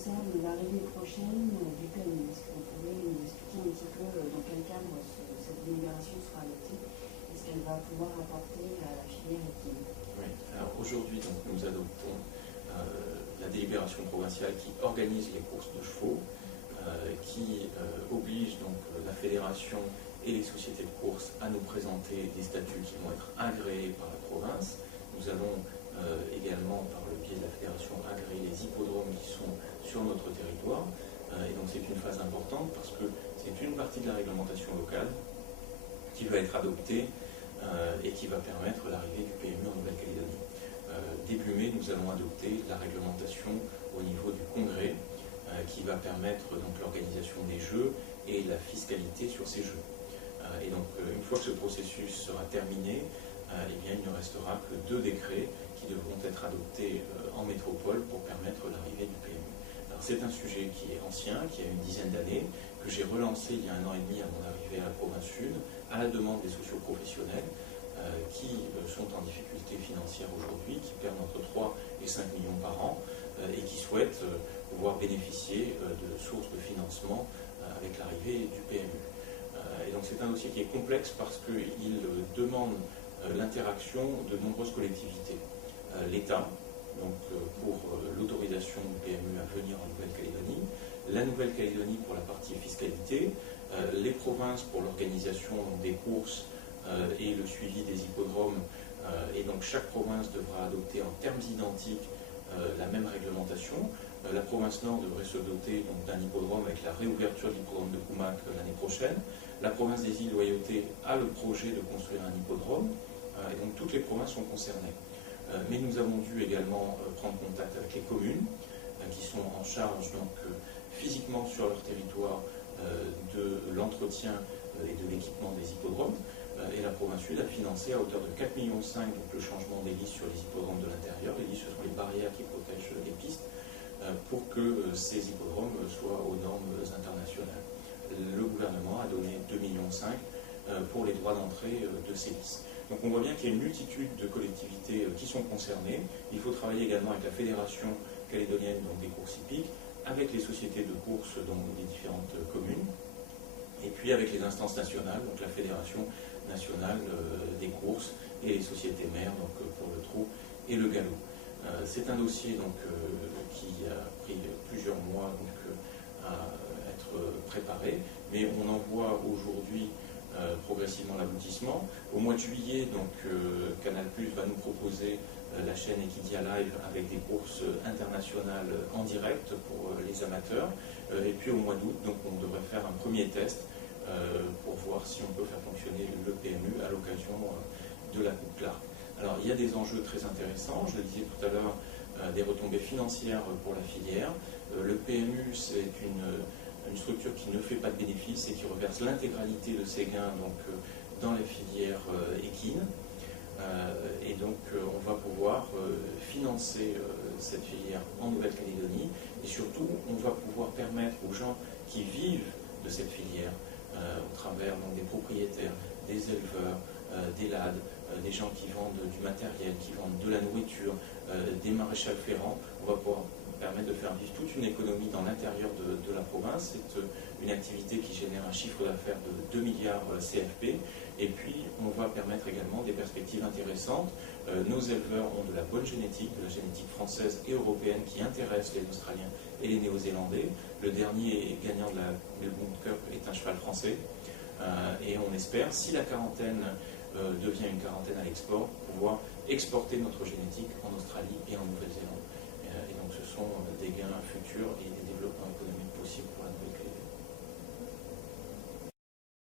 concerne l'arrivée prochaine du PMU, est-ce que vous pouvez nous expliquer un petit peu dans quel cadre cette délibération sera adoptée? Est-ce qu'elle va pouvoir apporter à la filière équine? Oui, alors aujourd'hui, nous adoptons la délibération provinciale qui organise les courses de chevaux, qui oblige donc la fédération et les sociétés de course à nous présenter des statuts qui vont être agréés par la province. Nous allons également, par le biais de la fédération, agréer les hippodromes qui sont sur notre territoire. Et donc c'est une phase importante parce que c'est une partie de la réglementation locale qui va être adoptée et qui va permettre l'arrivée du PMU en Nouvelle-Calédonie. Début mai, nous allons adopter la réglementation au niveau du congrès qui va permettre donc l'organisation des jeux et la fiscalité sur ces jeux. Et donc une fois que ce processus sera terminé, eh bien, il ne restera que 2 décrets qui devront être adoptés en métropole pour permettre l'arrivée du PMU. Alors c'est un sujet qui est ancien, qui a une dizaine d'années, que j'ai relancé il y a 1 an et demi à mon arrivée à la province sud, à la demande des socioprofessionnels qui sont en difficulté financière aujourd'hui, qui perdent entre 3 et 5 millions par an et qui souhaitent pouvoir bénéficier de sources de financement avec l'arrivée du PMU. Et donc c'est un dossier qui est complexe parce qu'il demande l'interaction de nombreuses collectivités. L'État, donc pour l'autorisation du PMU à venir en Nouvelle-Calédonie, la Nouvelle-Calédonie pour la partie fiscalité, les provinces pour l'organisation des courses et le suivi des hippodromes, et donc chaque province devra adopter en termes identiques la même réglementation. La province Nord devrait se doter d'un hippodrome avec la réouverture de l'hippodrome de Koumak l'année prochaine. La province des îles Loyauté a le projet de construire un hippodrome, et donc toutes les provinces sont concernées. Mais nous avons dû également prendre contact avec les communes qui sont en charge donc, physiquement sur leur territoire de l'entretien et de l'équipement des hippodromes. Et la province sud a financé à hauteur de 4,5 millions donc le changement des listes sur les hippodromes de l'intérieur. Les listes, ce sont les barrières qui protègent les pistes pour que ces hippodromes soient aux normes internationales. Le gouvernement a donné 2,5 millions pour les droits d'entrée de ces listes. Donc on voit bien qu'il y a une multitude de collectivités qui sont concernées. Il faut travailler également avec la Fédération calédonienne donc des courses hippiques, avec les sociétés de courses dans les différentes communes, et puis avec les instances nationales, donc la Fédération nationale des courses et les sociétés mères, donc pour le trot et le galop. C'est un dossier donc, qui a pris plusieurs mois donc, à être préparé, mais on en voit aujourd'hui progressivement l'aboutissement. Au mois de juillet, donc, Canal+ va nous proposer la chaîne Equidia Live avec des courses internationales en direct pour les amateurs. Et puis au mois d'août, donc, on devrait faire un premier test pour voir si on peut faire fonctionner le PMU à l'occasion de la Coupe Clark. Alors il y a des enjeux très intéressants, je le disais tout à l'heure, des retombées financières pour la filière. Le PMU, c'est une structure qui ne fait pas de bénéfices et qui reverse l'intégralité de ses gains donc, dans la filière équine. Et donc on va pouvoir financer cette filière en Nouvelle-Calédonie et surtout on va pouvoir permettre aux gens qui vivent de cette filière au travers donc, des propriétaires, des éleveurs, des LAD, des gens qui vendent du matériel, qui vendent de la nourriture, des maréchals ferrants. On va pouvoir permettre de faire vivre toute une économie dans l'intérieur de la province. C'est une activité qui génère un chiffre d'affaires de 2 milliards CFP. Et puis, on va permettre également des perspectives intéressantes. Nos éleveurs ont de la bonne génétique, de la génétique française et européenne qui intéresse les Australiens et les Néo-Zélandais. Le dernier gagnant de la Melbourne Cup est un cheval français. Et on espère, si la quarantaine devient une quarantaine à l'export, pouvoir exporter notre génétique en Australie et en Nouvelle-Zélande. Et donc ce sont des gains futurs et des développements économiques possibles pour la Nouvelle-Zélande.